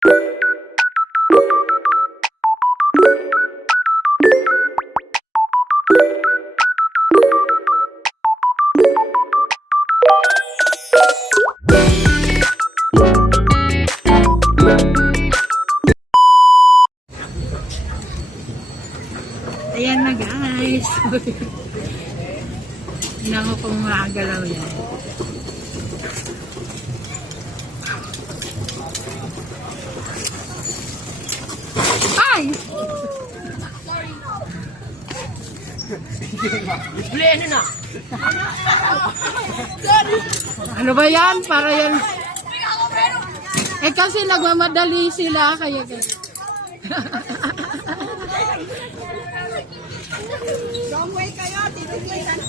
Ayan na guys. Tingnan ko kung makagalaw yan. Ay! Pleno na. Ano ba yan? Para yan. Eh kasi nagmamadali sila kaya guys. Long way kayo, tinigyan.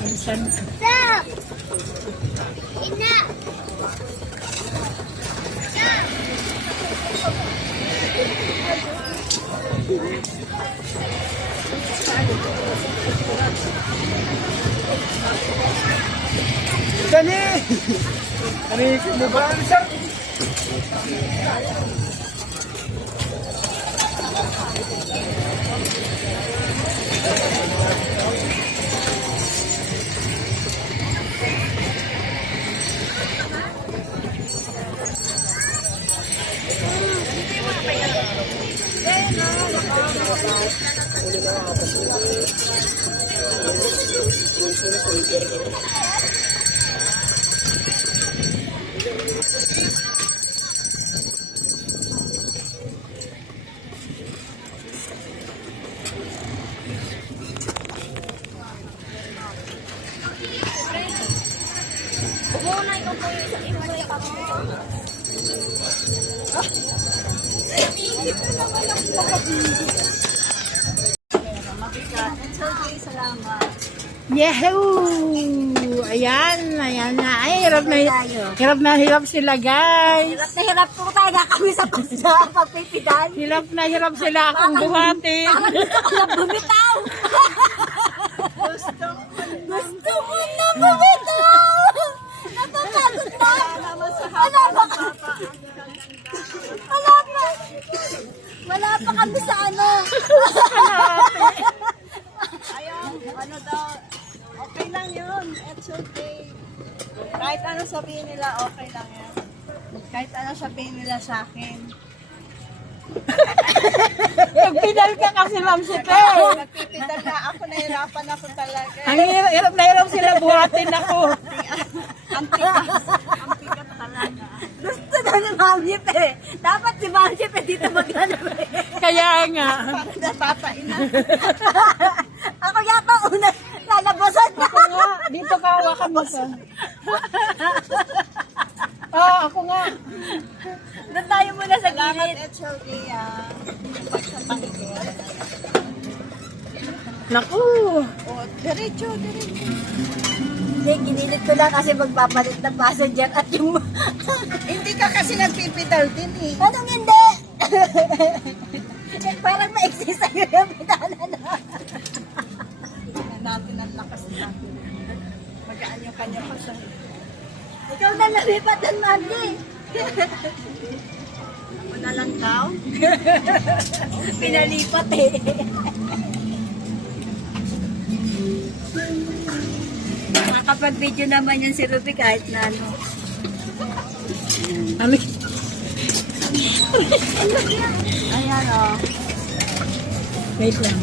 Minsan. Stop! Enough! Dali! Ano mo ba? Sir? Yehoo! Ayan, ayan na. Ay, hirap na hirap sila guys. Hirap na hirap po talaga kami sa pagpipidal. Hirap na hirap sila akong buhatin. Gusto ko na bumitaw. Gusto ko na bumitaw. Natatakot na. Wala pa Wala pa kami sa ano. Ayaw, ano daw, okay lang yun. It's okay. Kahit ano sabihin nila, okay lang yan. Kahit ano sabihin nila sa akin. Nagpidal ka kasi Ma'am Sipe. Nagpipidal na ako, nahirapan ako talaga. Ang hirap na hirap sila buhatin ako. Ang bigat talaga. Gusto na ni Ma'am Jepe. Dapat si Ma'am Jepe dito maghanap. Kaya nga. Napapain na. Ako yata una lalabasan na. Ako nga, dito ka hawakan mo sa. Ako nga. Doon tayo muna sa Salamat, gilid. HOD, pagsapaligid. Naku. Diretso. Hindi, ginilit ko lang kasi magpapalit ng passenger at yung... Hindi ka kasi nagpipidal din eh. Anong hindi? Parang ma-exist sa'yo yung pinala na. Natin ang lakas natin. Magaan yung kanya pasahero. Ikaw na nalipat ng Mandy. na lang daw. Pinalipat eh. Nakakapag-video naman yun si Ruby kahit na ano. Ano? Ayan o. Wait lang.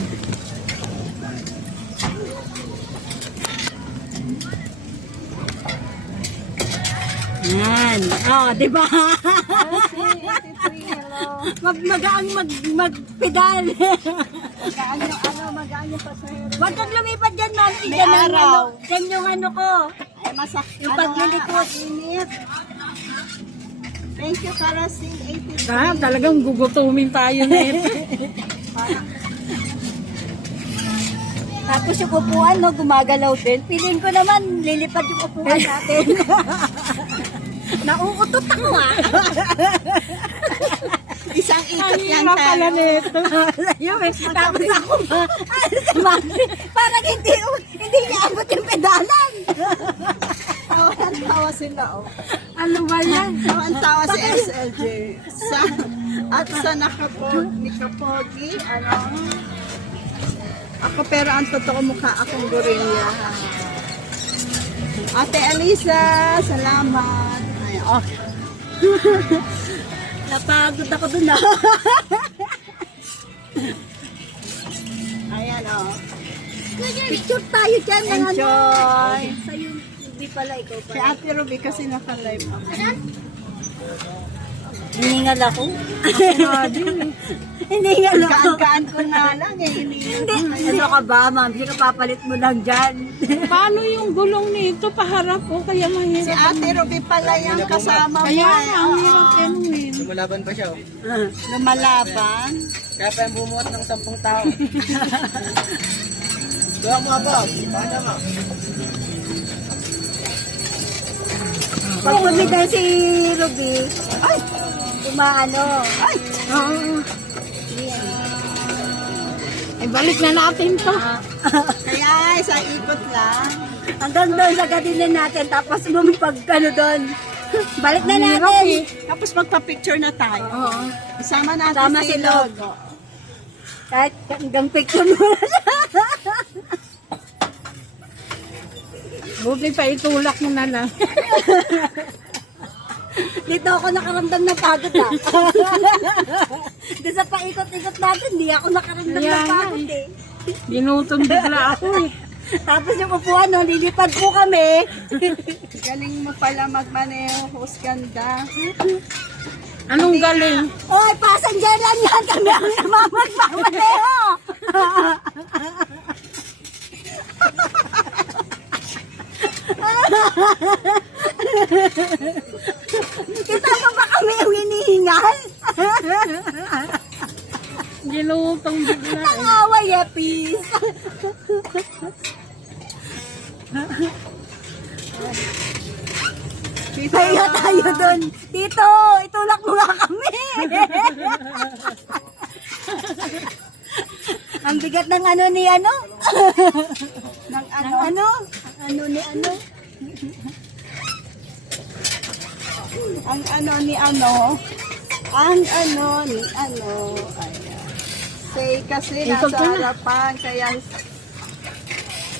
Yan. Oh, di ba? Hello. Magaang magpedal. Magaan yung magaan yung pasahero. Huwag kang lumipat dyan, ma'am. May Dyan ang araw. ano, dyan yung ano ko. Ay, masakit. Yung paglilikot. Init. Thank you, Karasi. 83. Ah, talagang gugutumin tayo na ito. Tapos yung upuan, no, gumagalaw din. Piling ko naman, lilipad yung upuan natin. Nauutot ako ah. Isang ikot yan Hirap pala tayo. nito. Ayun eh. Tapos ako ba, parang hindi niya abot yung pedalan. Tawa sila, oh. Ano ba yan? Tawa si SLJ. At sa ni Kapogi, ako pero ang totoo mukha akong gorilla. Ate Elisa, salamat. Ay, okay. Napagod ako dun ah. Ayan, oh. Picture tayo dyan ng ano. Enjoy. Sa'yo, hindi pala ikaw Si pala. Ate Ruby kasi naka-live ako. Hiningal ako. Hiningal ako. Kaan-kaan ko nga lang eh. Ano ka ba, ma'am? Sino papalit mo lang dyan? Paano yung gulong nito? Paharap ko, kaya Si mahirap. Ate Ruby pala yung kasama mo. Kaya eh. nga, ang Oo. hirap yan eh. Lumalaban pa siya. Oh. Lumalaban. Kaya pa yung bumuot ng 10 tao. Gawa mo ba? Paano mo? Pag bumitaw si Ruby, ay, umaano. Ay, Oo. Ay, balik na natin to. Kaya isang ikot lang. hanggang doon sa gadinan natin, tapos bumipag ano doon. Balik na Ang hirap natin. eh. Tapos magpa-picture na tayo. Oo. Isama natin Tama si si Log. Log. Kahit hanggang picture mo na Buti pa itulak mo na lang. Dito ako nakaramdam ng pagod ah. Doon sa paikot-ikot natin, hindi ako nakaramdam Kaya ng nga pagod eh. Ginutong bigla ako eh. Tapos yung upuan, no, lilipad po kami. Galing mo pala magmaneho. Hus ganda. Anong galing? Oy, passenger lang yan. Kami ang namamagpapaleho. Kita mo ba kami yung hinihingal? Ginutong bigla Ang eh. away, Epis. Kaya tayo doon. Dito, itulak mo nga kami. Ang bigat ng ano ni ano? Ng Ng ano? ano? Ano ni ano? Ang ano ni ano? Ang ano ni ano? Ayan. Say kasi Ikot nasa ko na. harapan. Kaya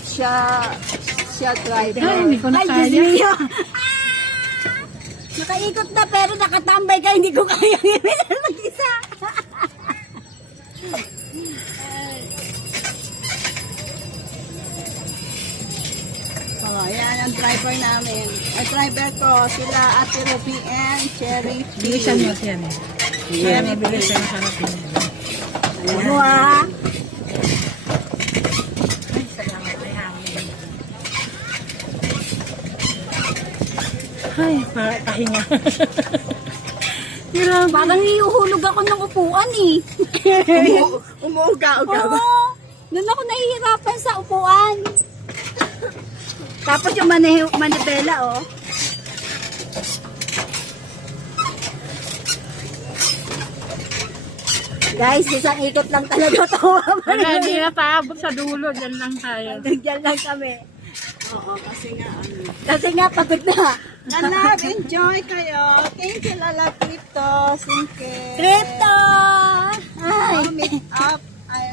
siya driver. Ay, hindi ko na Ay, Diyos kaya. mio. Nakaikot na pero nakatambay ka, hindi ko kaya i-winner mag-isa. Oh, ayan ang driver namin. Ang driver ko, sila Ate Ruby and Cherry. Bilisan mo siya eh. Kaya bilisan sa harapin. Ano ah? Ay, pahinga. Hirap. Parang iuhulog ako ng upuan eh. Umuuga-uga ba? Oo. Doon ako nahihirapan sa upuan. Tapos yung manibela, oh. Guys, isang ikot lang talaga to. Wala, hindi na paabot sa dulo. Diyan lang tayo. Diyan lang kami. Oo, kasi nga ano. Kasi nga, pagod na. Nanag, enjoy kayo. Thank you, Lala Crypto. Thank you. Crypto! Ay. Meet up. Ay,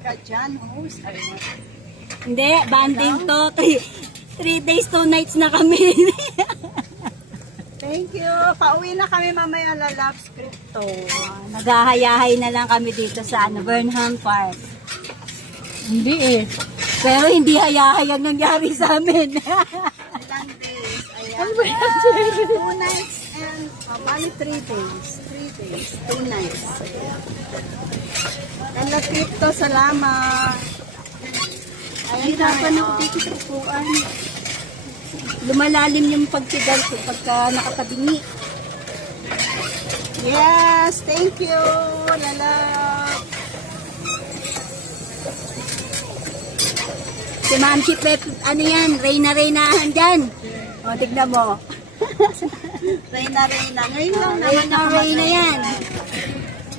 ka dyan, host. Ay, Hindi, banding to. 3 days, 2 nights na kami. thank you. Pauwi na kami mamaya, Lala Crypto. Naghahayahay na lang kami dito sa Burnham Park. Hindi eh. Pero hindi hayahay ang nangyari sa amin. Ilang days. Ayan. 2 nights and, bali 3 days. 3 days. 2 nights. Lala Crypto, salamat. Hirapan ako dito sa upuan. Lumalalim yung pagsigal ko pagka nakatabingi. Yes, thank you, Lala. Si Ma'am Chip, ano yan, Reyna-Reynahan dyan. O, tignan mo. Reyna. Ngayon lang naman ako Reyna yan.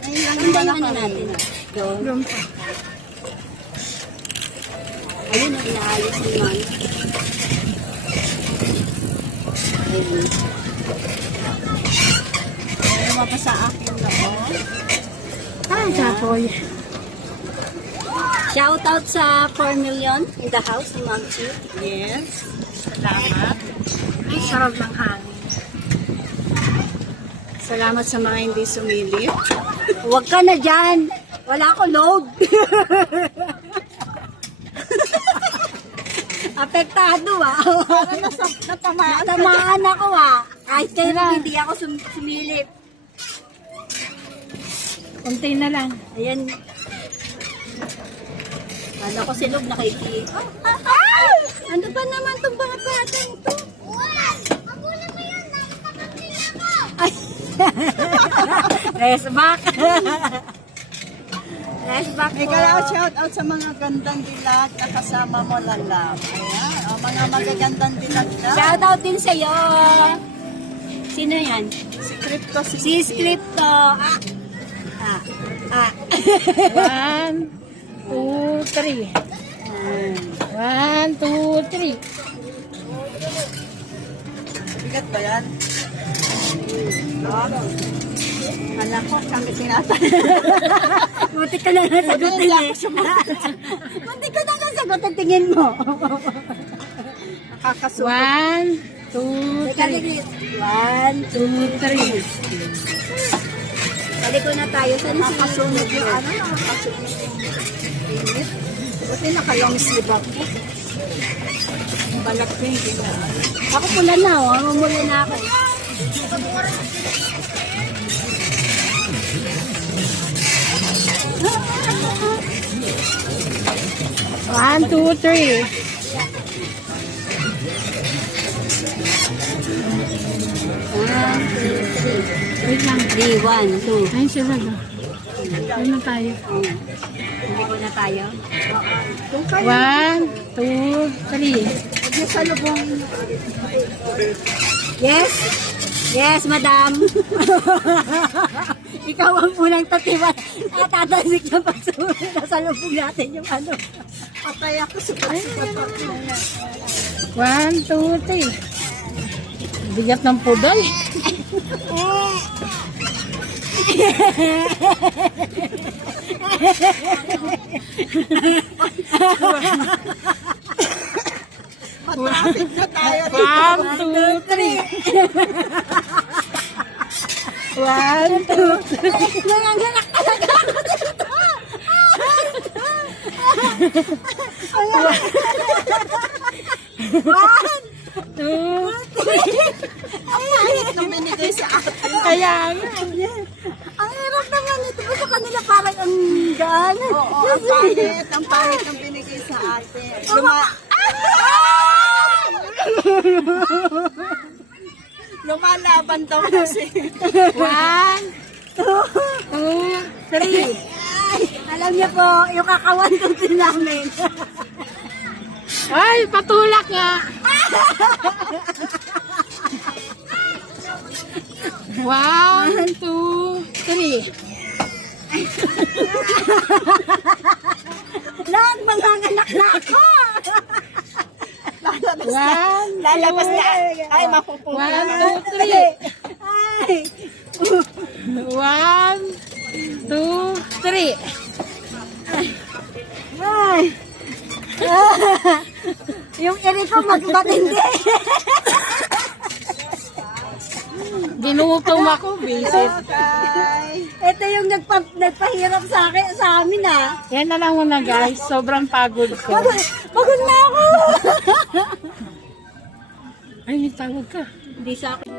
Ngayon lang Ganda naman yung ano ako. natin. Doon. Ayun, ang inaayos ni Ma'am. Ayun. Lumabas sa akin na po. Ah, Chapoy. Shout out sa 4 million in the house ni Ma'am Chip. Yes. Salamat. Ay, sarap ng hangin. Salamat sa mga hindi sumilip. Huwag ka na dyan. Wala ko load. Apektado ah. Para natamaan. Tamaan ako ah. Kahit hindi ako sumilip. Kunti na lang. Ayan. Kala ko silog nakikita. Ano ba naman itong mga batang ito? Ay. Rest back. Rest back po. Ikaw shout out sa mga gandang dilag na kasama mo, Lala. Ayan. O, mga magagandang dilag na. Shout out din sa'yo. Sino yan? Si Crypto, Si Scripto. Ah. 1, 2, 3. 1, 2, 3. Bigat ba yan? Alam ko, kami tinatanong. Buti ka na nasagutin eh. Buti ka na nasagutin, tingin mo. Nakakasuko. 1, 2, 3. 1, 2, 3. Balik ko na tayo sa Nakakasunog yung ano, nakakasunog yung init. Buti naka-long sleeve ako. Balat ko hindi na. Ako pula na, mamumula na ako. One, two, three. Wait lang. 3, 1, 2. Ayun sila ba? Ayun na tayo. Hindi ko na tayo. 1, 2, 3. Huwag sa lubong. Yes? Yes, madam. Ikaw ang unang tatiwan. Tatansik na pagsulit. Nasa lubog natin yung ano. Patay ako sa pagsikat ako. 1, 2, 3. Bigat ng pudol. Matraffic na tayo. 1, 2, 3. 1, 2, 3. Nanganganak talaga ako dito. Two. Ang pangit nung binigay sa atin. Kaya nga. Ang hirap naman ito. Sa kanila parang ang gaan. Oo, ang pangit. Ang pangit nung binigay sa atin. Lumalaban daw kasi. 1, 2, 3. Alam niyo po, yung kakawan ko din namin. Ay, patulak nga. 1, 2, 3. Lahat mga anak na ako. Lalabas na. Ay, mapupunta. 1, 2, 3. Ay. 1, 2, 3. Ay. Yung iri ko magbatindi. Ginutom ako, bisit. Okay. Ito yung nagpahirap sa akin, sa amin ah. Yan na lang muna guys. Sobrang pagod ko. Pagod na ako. Ay, may tawag ka. Hindi sa akin.